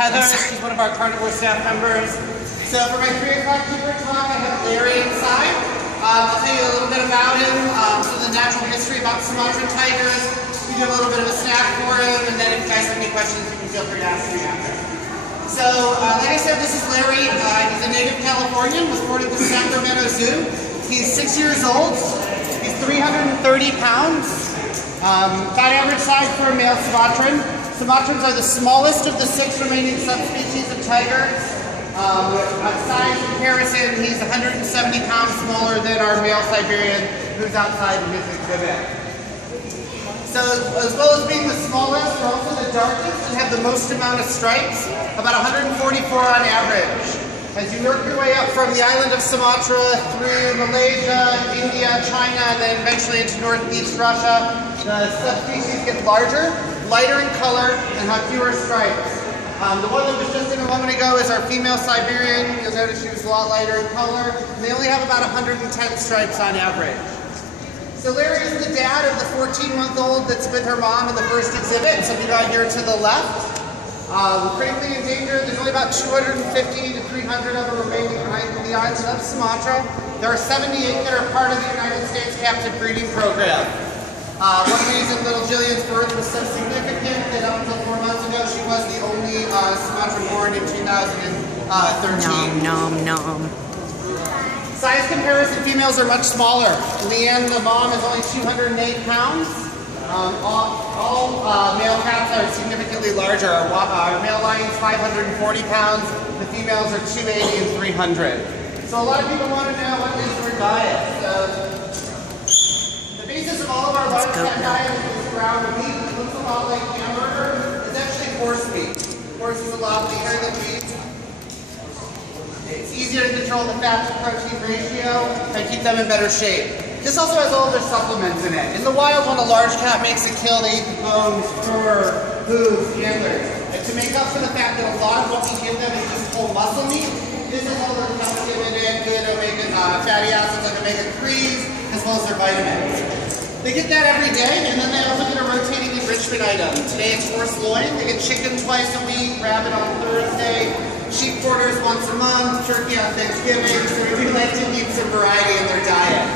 Heather, she's one of our carnivore staff members. So for my 3 o'clock keeper talk, I have Larry inside. I'll tell you a little bit about him, some of the natural history about Sumatran tigers. We do a little bit of a snack for him, and then if you guys have any questions, you can feel free to ask me after. So, like I said, this is Larry. He's a native Californian, was born at the Sacramento Zoo. He's 6 years old. He's 330 pounds. About average size for a male Sumatran. Sumatrans are the smallest of the 6 remaining subspecies of tiger. With size comparison, he's 170 pounds smaller than our male Siberian, who's outside in his exhibit. So, as well as being the smallest, we're also the darkest and have the most amount of stripes, about 144 on average. As you work your way up from the island of Sumatra through Malaysia, India, China, and then eventually into northeast Russia, the subspecies get larger, lighter in color, and have fewer stripes. The one that was just in a moment ago is our female Siberian. You'll notice she was a lot lighter in color, and they only have about 110 stripes on average. So Larry is the dad of the 14-month-old that's with her mom in the first exhibit, so we got here to the left. Critically endangered, there's only about 250 to 300 of them remaining in the island of Sumatra. There are 78 that are part of the United States captive breeding program. One reason little Jillian's birth was so significant that up until 4 months ago, she was the only Sumatran born in 2013. Nom, nom. Size comparison, females are much smaller. Leanne, the mom, is only 208 pounds. All male cats are significantly larger. Our male lion is 540 pounds. The females are 280 and 300. So a lot of people want to know what is their diet. So the basis of all of our large cat diet is ground meat. It looks a lot like hamburger. It's actually horse meat. Horse is a lot leaner than beef. It's easier to control the fat to protein ratio and keep them in better shape. This also has all their supplements in it. In the wild, when a large cat makes a kill, they eat the bones, fur, hooves, antlers. And to make up for the fact that a lot of what we give them is just whole muscle meat, this is all their calcium in it, good omega fatty acids like omega-3s, as well as their vitamins. They get that every day, and then they also get a rotating enrichment item. Today it's horse loin. They get chicken twice a week, rabbit on Thursday, sheep quarters once a month, turkey on Thanksgiving, so we like to keep some variety in their diet.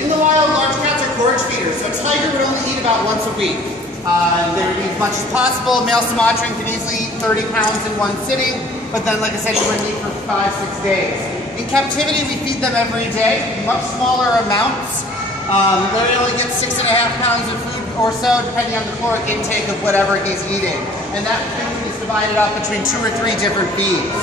In the wild, large cats are gorge feeders, so a tiger would only eat about once a week. They would eat as much as possible. Male Sumatran can easily eat 30 pounds in one sitting, but then, like I said, you wouldn't eat for 5-6 days. In captivity, we feed them every day, much smaller amounts. Larry only gets 6.5 pounds of food or so, depending on the caloric intake of whatever he's eating. And that food is divided up between 2 or 3 different feeds.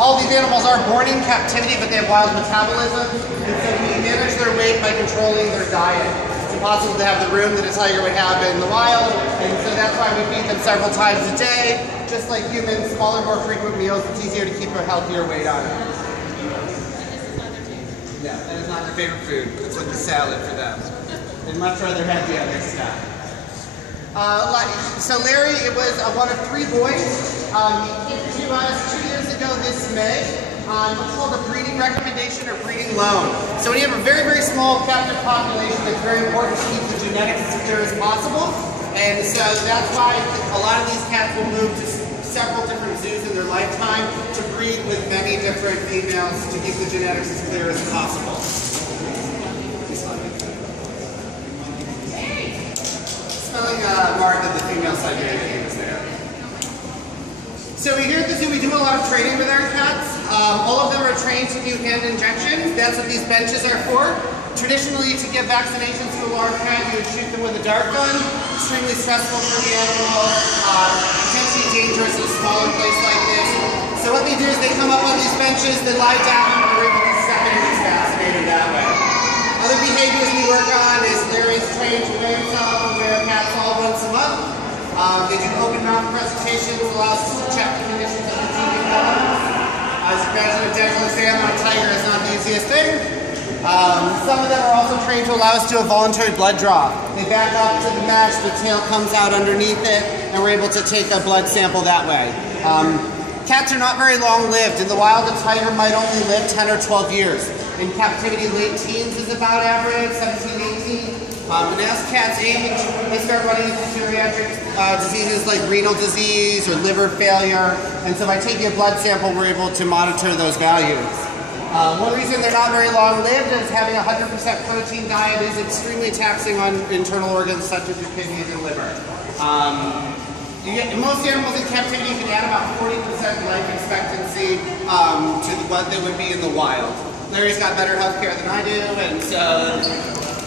All these animals are born in captivity, but they have wild metabolism, and so we manage their weight by controlling their diet. It's impossible to have the room that a tiger would have in the wild, and so that's why we feed them several times a day. Just like humans, smaller, more frequent meals, it's easier to keep a healthier weight on it. Yeah, that is not their favorite food. It's like a salad for them. They'd much rather have the other stuff. So Larry was one of 3 boys. He came to us 2 years ago this May on what's called a breeding recommendation or breeding loan. So when you have a very, very small captive population, it's very important to keep the genetics as clear as possible. And so that's why a lot of these cats will move to several different zoos in their lifetime to breed with many different females to keep the genetics as clear as possible. Smelling mark of the female Siberian is there. So here at the zoo, we do a lot of training with our cats. All of them are trained to do hand injections. That's what these benches are for. Traditionally, to give vaccinations to a large cat, you would shoot them with a dart gun. Extremely stressful for the animal, potentially dangerous in a smaller place like this. So what they do is they come up on these benches, they lie down, and we're able to second and vaccinated that way. Other behaviors we work on is Larry's trained to weigh himself and wear cats all once a month. They do open mouth presentations, allow us to check the conditions of the teething gums. As you imagine, a dental exam on a tiger is not the easiest thing. Some of them are also trained to allow us to do a voluntary blood draw. They back up to the mesh, the tail comes out underneath it, and we're able to take a blood sample that way. Cats are not very long lived. In the wild, a tiger might only live 10 or 12 years. In captivity, late teens is about average, 17, 18. And as cats age, they start running into geriatric diseases like renal disease or liver failure. And so by taking a blood sample, we're able to monitor those values. One reason they're not very long-lived is having a 100% protein diet is extremely taxing on internal organs such as your kidneys and liver. Most animals in captivity can add about 40% life expectancy to what they would be in the wild. Larry's got better health care than I do, and so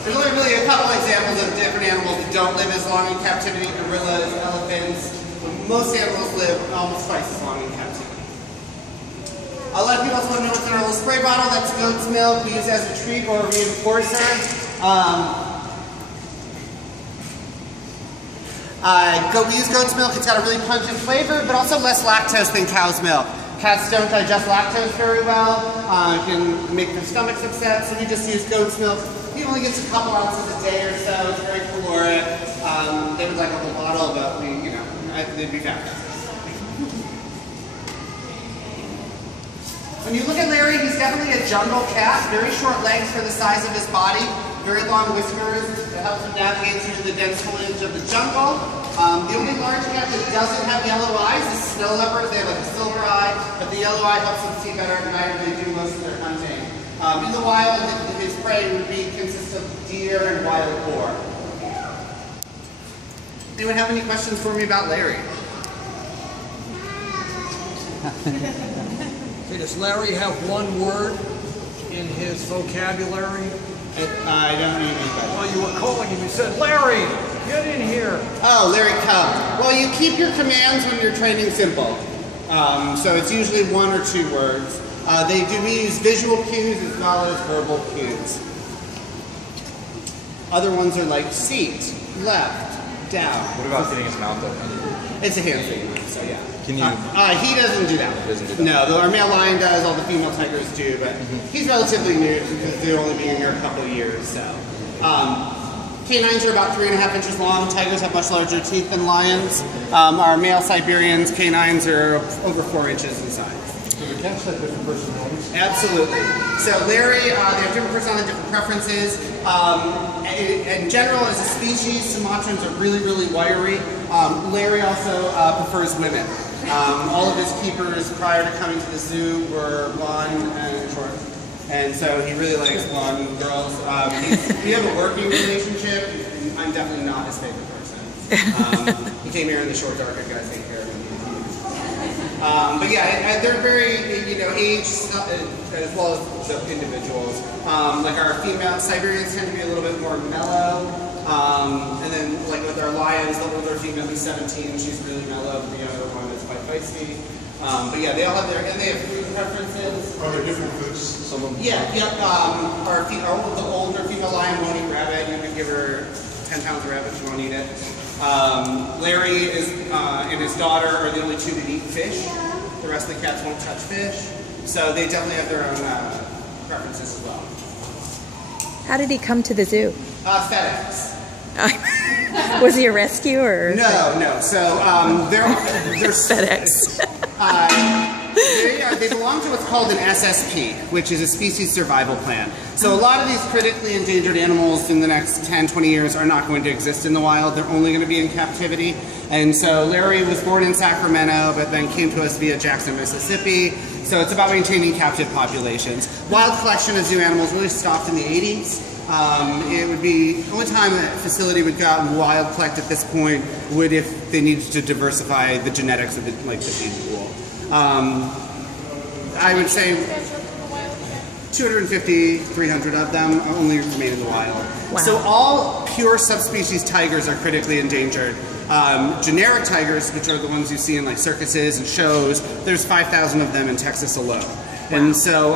there's only really a couple examples of different animals that don't live as long in captivity: gorillas, elephants. But most animals live almost twice as long in captivity. A lot of people also want to know what's in our little spray bottle. That's goat's milk. We use it as a treat or a reinforcer. We use goat's milk. It's got a really pungent flavor, but also less lactose than cow's milk. Cats don't digest lactose very well. It can make their stomachs upset, so we just use goat's milk. He only gets a couple ounces a day or so. It's very caloric. They would like a whole bottle, but they'd be fat. When you look at Larry, he's definitely a jungle cat. Very short legs for the size of his body. Very long whiskers that helps him navigate through the dense foliage of the jungle. The only large cat that doesn't have yellow eyes is snow leopards. They have like a silver eye, but the yellow eye helps them see better at night when they do most of their hunting. In the wild, his prey would consist of deer and wild boar. Anyone have any questions for me about Larry? Okay, does Larry have one word in his vocabulary? I don't need anybody. Well, you were calling him. You said, Larry, get in here. Oh, Larry, come. Well, you keep your commands when you're training simple. So it's usually one or two words. We use visual cues as well as verbal cues. Other ones are like seat, left, down. What about getting his mouth open? It's a hand signal, so yeah. Can you? He doesn't do that. No, our male lion does, all the female tigers do, but he's relatively new because they've only been here a couple of years, so. Canines are about 3.5 inches long. Tigers have much larger teeth than lions. Our male Siberians, canines are over 4 inches in size. Do the cats have different personalities? Absolutely. So Larry, they have different personalities, different preferences. In general, as a species, Sumatrans are really, really wiry. Larry also prefers women. All of his keepers prior to coming to the zoo were blonde and short. And so he really likes blonde girls. We have a working relationship. I'm definitely not his favorite person. He came here in the short dark, I gotta take care of him. But yeah, they're very, aged as well as the individuals. Like our female Siberians tend to be a little bit more mellow. And then like with our lions, the older female is 17, she's really mellow, but the other one is quite feisty. But yeah, they all have and they have food preferences. Are there different foods? Some of them? Yeah, the older female lion won't eat rabbit. You could give her 10 pounds of rabbit, she won't eat it. Larry and his daughter are the only two that eat fish. The rest of the cats won't touch fish. So they definitely have their own preferences as well. How did he come to the zoo? FedEx. Was he a rescue or? No. So they're FedEx. They belong to what's called an SSP, which is a species survival plan. So a lot of these critically endangered animals in the next 10, 20 years are not going to exist in the wild. They're only going to be in captivity. And so Larry was born in Sacramento, but then came to us via Jackson, Mississippi. So it's about maintaining captive populations. Wild collection of zoo animals really stopped in the 80s. It would be, the only time that facility would go out and wild collect at this point would if they needed to diversify the genetics of the feed pool. I would say 250, 300 of them only remain in the wild. Wow. So all pure subspecies tigers are critically endangered. Generic tigers, which are the ones you see in like circuses and shows, there's 5,000 of them in Texas alone. Wow. And so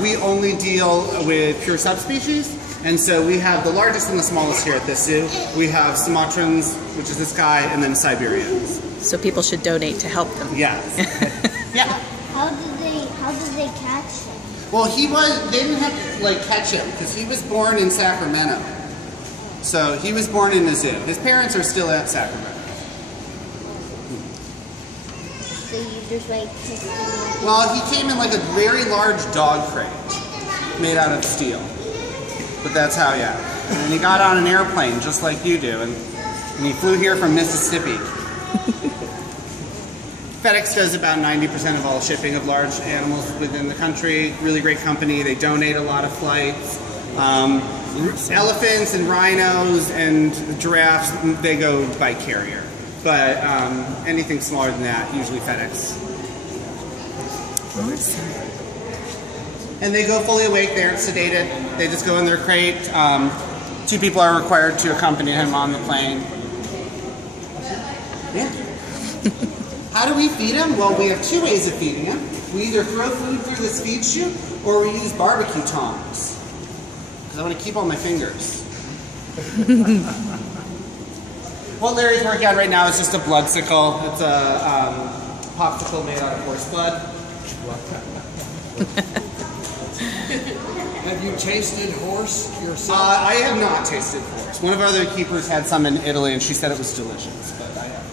we only deal with pure subspecies. And so we have the largest and the smallest here at this zoo. We have Sumatrans, which is this guy, and then Siberians. So people should donate to help them. Yes. Yeah. How did they catch him? Well, they didn't have to like catch him because he was born in Sacramento. So he was born in the zoo. His parents are still at Sacramento. So you just like picked him up? Well, he came in like a very large dog crate made out of steel. But that's how, yeah. And he got on an airplane just like you do, and he flew here from Mississippi. FedEx does about 90% of all shipping of large animals within the country. Really great company. They donate a lot of flights. Elephants and rhinos and giraffes, they go by carrier. But anything smaller than that, usually FedEx. Awesome. And they go fully awake. They aren't sedated. They just go in their crate. 2 people are required to accompany him on the plane. Yeah. How do we feed him? Well, we have 2 ways of feeding him. We either throw food through this feed chute, or we use barbecue tongs. Because I want to keep all my fingers. What Larry's working on right now is just a bloodsicle. It's a popsicle made out of horse blood. Have you tasted horse yourself? I have not tasted horse. One of our other keepers had some in Italy, and she said it was delicious. But I haven't.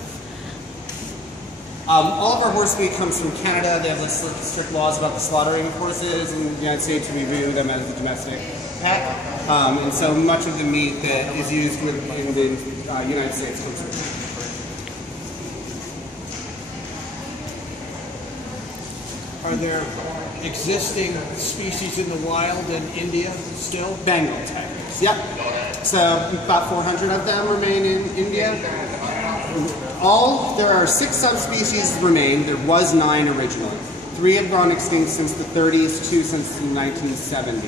All of our horse meat comes from Canada. They have like strict laws about the slaughtering of horses. In the United States, we view them as a domestic pet. And so much of the meat that is used in the United States comes from Canada. Are there existing species in the wild in India still? Bengal tigers. Yep. So about 400 of them remain in India. There are 6 subspecies remain. There was 9 originally. 3 have gone extinct since the 30s, 2 since 1970.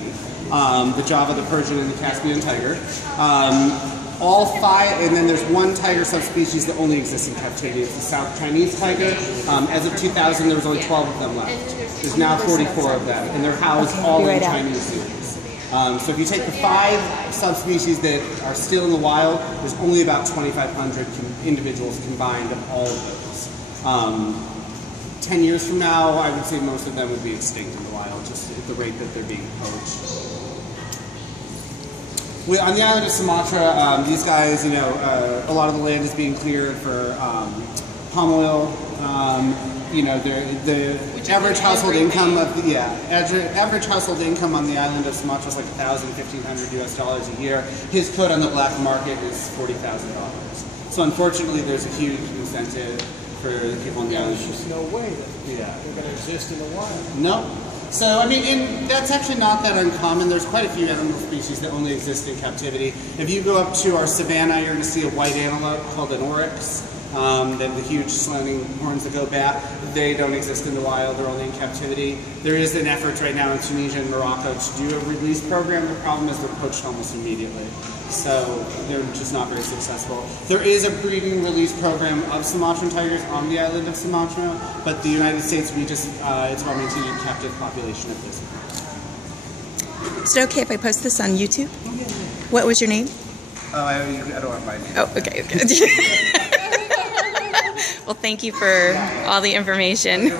The Java, the Persian, and the Caspian tiger. All 5, and then there's 1 tiger subspecies that only exists in captivity. It's the South Chinese tiger. As of 2000, there was only 12 of them left. There's now 44 of them, and they're housed all in Chinese zoos. So if you take the 5 subspecies that are still in the wild, there's only about 2,500 individuals combined of all of those. 10 years from now, I would say most of them would be extinct in the wild, just at the rate that they're being poached. On the island of Sumatra, these guys, a lot of the land is being cleared for palm oil. The average household income of average household income on the island of Sumatra is like $1,000, $1,500 US a year. His put on the black market is $40,000. So unfortunately, there's a huge incentive for the people on the island. There's just no way that they're going to exist in the wild. No. So, I mean, that's actually not that uncommon. There's quite a few animal species that only exist in captivity. If you go up to our savannah, you're going to see a white antelope called an oryx. They have the huge slanting horns that go back. They don't exist in the wild. They're only in captivity. There is an effort right now in Tunisia and Morocco to do a release program. The problem is they're poached almost immediately. So they're just not very successful. There is a breeding release program of Sumatran tigers on the island of Sumatra, but the United States, it's about maintaining a captive population at this point. Is it okay if I post this on YouTube? What was your name? Oh, I don't have my name. Oh, okay. Well, thank you for all the information.